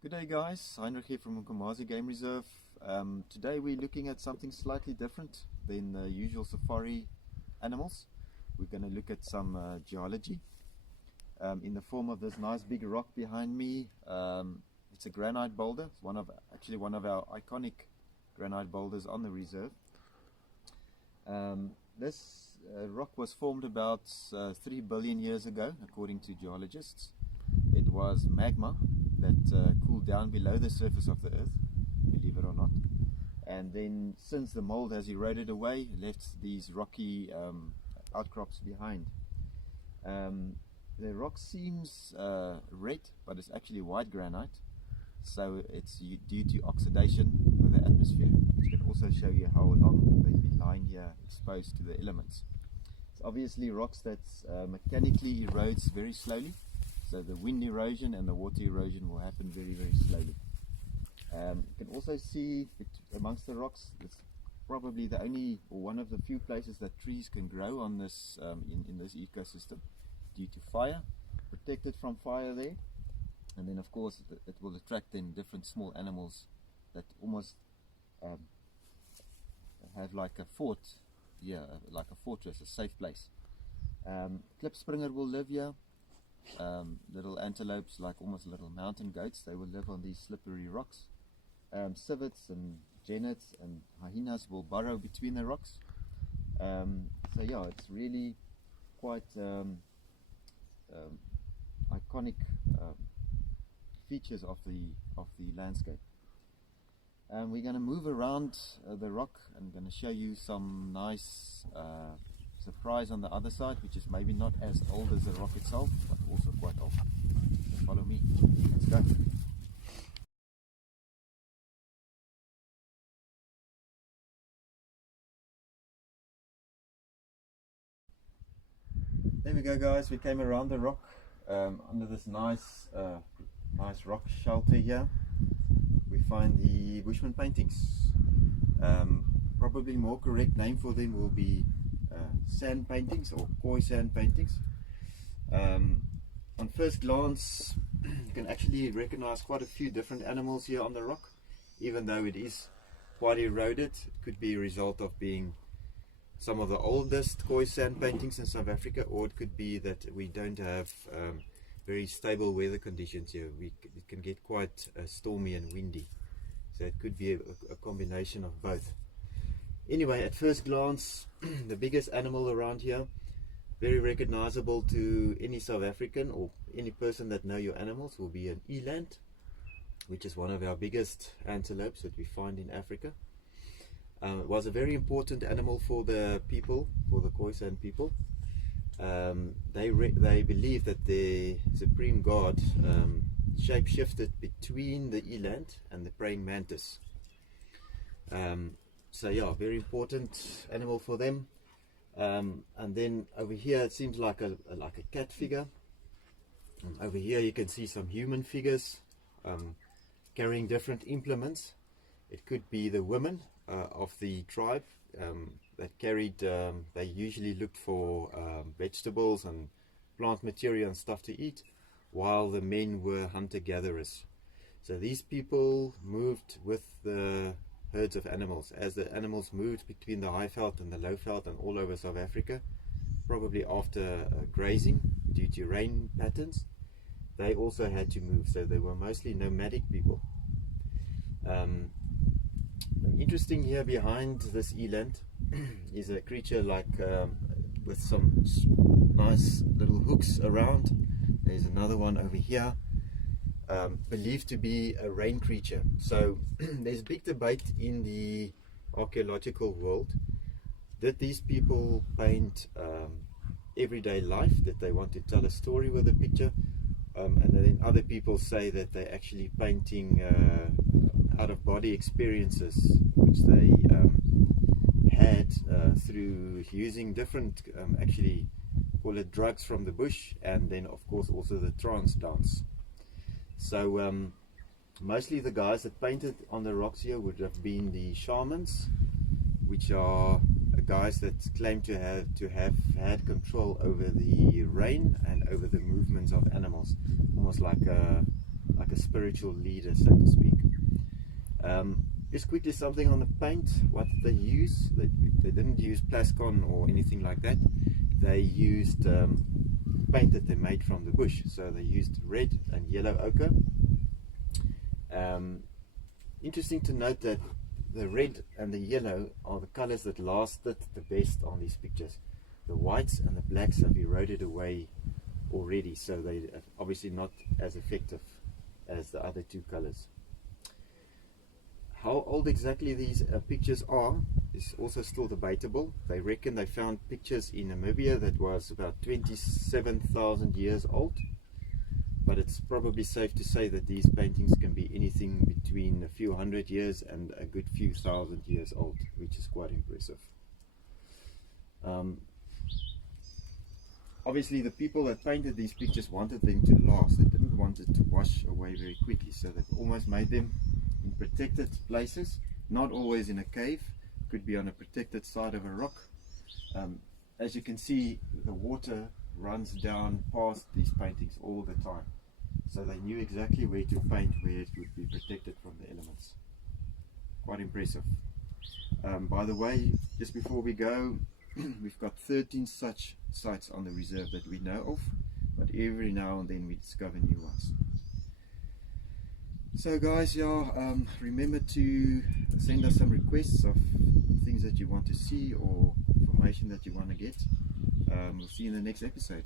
Good day guys, Heinrich here from Nkomazi Game Reserve. Today we're looking at something slightly different than the usual safari animals. We're going to look at some geology in the form of this nice big rock behind me. It's a granite boulder. It's one of our iconic granite boulders on the reserve. This rock was formed about 3 billion years ago, according to geologists. It was magma that cooled down below the surface of the earth, believe it or not, and then since the mold has eroded away, left these rocky outcrops behind. The rock seems red, but it's actually white granite, so it's due to oxidation with the atmosphere, which can also show you how long they've been lying here exposed to the elements. It's obviously rocks that mechanically erodes very slowly. So the wind erosion and the water erosion will happen very, very slowly. You can also see amongst the rocks, it's probably the only or one of the few places that trees can grow on this in this ecosystem due to fire, protected from fire there. And then of course it will attract then different small animals that almost have like a fort, like a fortress, a safe place. Klipspringer will live here. Little antelopes, like almost little mountain goats, they will live on these slippery rocks. Civets and genets and hyenas will burrow between the rocks. So yeah, it's really quite iconic features of the landscape. We're going to move around the rock and going to show you some nice surprise on the other side, which is maybe not as old as the rock itself, but also quite old. So follow me. Let's go. There we go, guys. We came around the rock under this nice rock shelter here. We find the Bushman paintings. Probably more correct name for them will be sand paintings or koi sand paintings. On first glance you can actually recognize quite a few different animals here on the rock, even though it is quite eroded. It could be a result of being some of the oldest koi sand paintings in South Africa, or it could be that we don't have very stable weather conditions here. It can get quite stormy and windy, so it could be a combination of both. Anyway, at first glance, the biggest animal around here, very recognizable to any South African or any person that know your animals, will be an eland, which is one of our biggest antelopes that we find in Africa. It was a very important animal for the people, for the Khoisan people. They believe that the supreme god shape-shifted between the eland and the praying mantis. So yeah, very important animal for them. And then over here it seems like a cat figure. And over here you can see some human figures carrying different implements. It could be the women of the tribe that carried, they usually looked for vegetables and plant material and stuff to eat, while the men were hunter-gatherers. So these people moved with the herds of animals. As the animals moved between the high veld and the low veld and all over South Africa, probably after grazing due to rain patterns, they also had to move. So they were mostly nomadic people. Interesting here behind this eland is a creature like with some nice little hooks around. There's another one over here. Believed to be a rain creature. So there's big debate in the archaeological world. Did these people paint everyday life? Did they want to tell a story with a picture? And then other people say that they're actually painting out-of-body experiences which they had through using different, actually call it drugs from the bush, and then of course also the trance dance. So mostly the guys that painted on the rocks here would have been the shamans, which are guys that claim to have had control over the rain and over the movements of animals, almost like like a spiritual leader, so to speak. Just quickly something on the paint, what they use. They didn't use Plascon or anything like that. They used paint that they made from the bush. So they used red and yellow ochre. Interesting to note that the red and the yellow are the colors that lasted the best on these pictures. The whites and the blacks have eroded away already, so they are obviously not as effective as the other two colors. How old exactly these pictures are is also still debatable. They reckon they found pictures in Namibia that was about 27,000 years old, but it's probably safe to say that these paintings can be anything between a few hundred years and a good few thousand years old, which is quite impressive. Obviously the people that painted these pictures wanted them to last. They didn't want it to wash away very quickly, so they've almost made them in protected places, not always in a cave, could be on a protected side of a rock. As you can see, the water runs down past these paintings all the time, so they knew exactly where to paint, where it would be protected from the elements. Quite impressive. By the way, just before we go, we've got 13 such sites on the reserve that we know of, but every now and then we discover new ones. So guys, yeah, remember to send us some requests of things that you want to see or information that you want to get. We'll see you in the next episode.